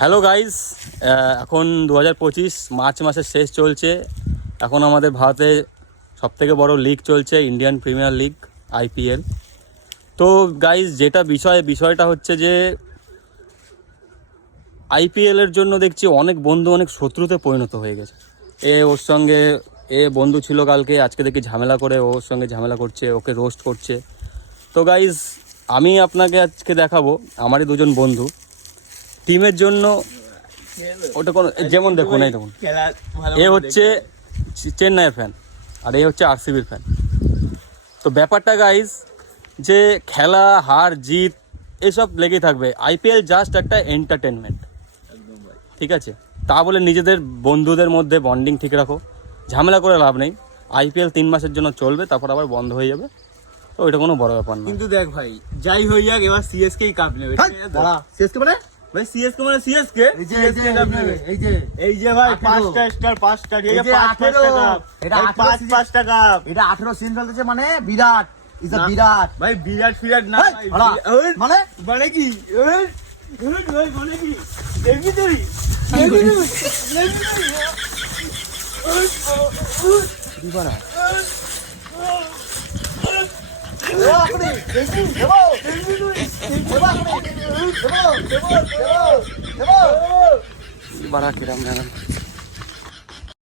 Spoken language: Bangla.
হ্যালো গাইস, এখন 2025 মার্চ মাসের শেষ চলছে। এখন আমাদের ভারতে সবথেকে বড় লিগ চলছে, ইন্ডিয়ান প্রিমিয়ার লিগ IPL। তো গাইস যেটা বিষয়টা হচ্ছে যে IPL-এর জন্য দেখছি অনেক বন্ধু অনেক শত্রুতে পরিণত হয়ে গেছে। ওর সঙ্গে বন্ধু ছিল কালকে, আজকে দেখি ঝামেলা করে ওর সঙ্গে ঝামেলা করছে, ওকে রোস্ট করছে। তো গাইস আমি আপনাকে আজকে দেখাবো আমারই দুজন বন্ধু টিমের জন্য ওটা কোনো, যেমন দেখুন এই দেখুন, এ হচ্ছে চেন্নাইয়ের ফ্যান আর এ হচ্ছে RCB-র ফ্যান। তো ব্যাপারটা গাইস যে খেলা হার জিত এসব লেগেই থাকবে। IPL জাস্ট একটা এন্টারটেনমেন্ট, ঠিক আছে? তা বলে নিজেদের বন্ধুদের মধ্যে বন্ডিং ঠিক রাখো, ঝামেলা করে লাভ নেই। IPL 3 মাসের জন্য চলবে, তারপর আবার বন্ধ হয়ে যাবে। তো ওইটা কোনো বড় ব্যাপার না। কিন্তু দেখ ভাই, যাই হয়ে যাক এবার CSK-ই কাপ নেবে। CSK মানে ভাই CSK মানে CSK এই যে ভাই 5টা স্টার 5টা ঠিক আছে, 5টা কাপ, এটা 5টা কাপ, এটা 18 সিজন চলতেছে, মানে বিরাট ইজ আ বিরাট ভাই বিরাট ফিরাট না ভাই, মানে মানে কি ভাই মানে কি দেখবি তুই দিবারা বাড়া কিরাম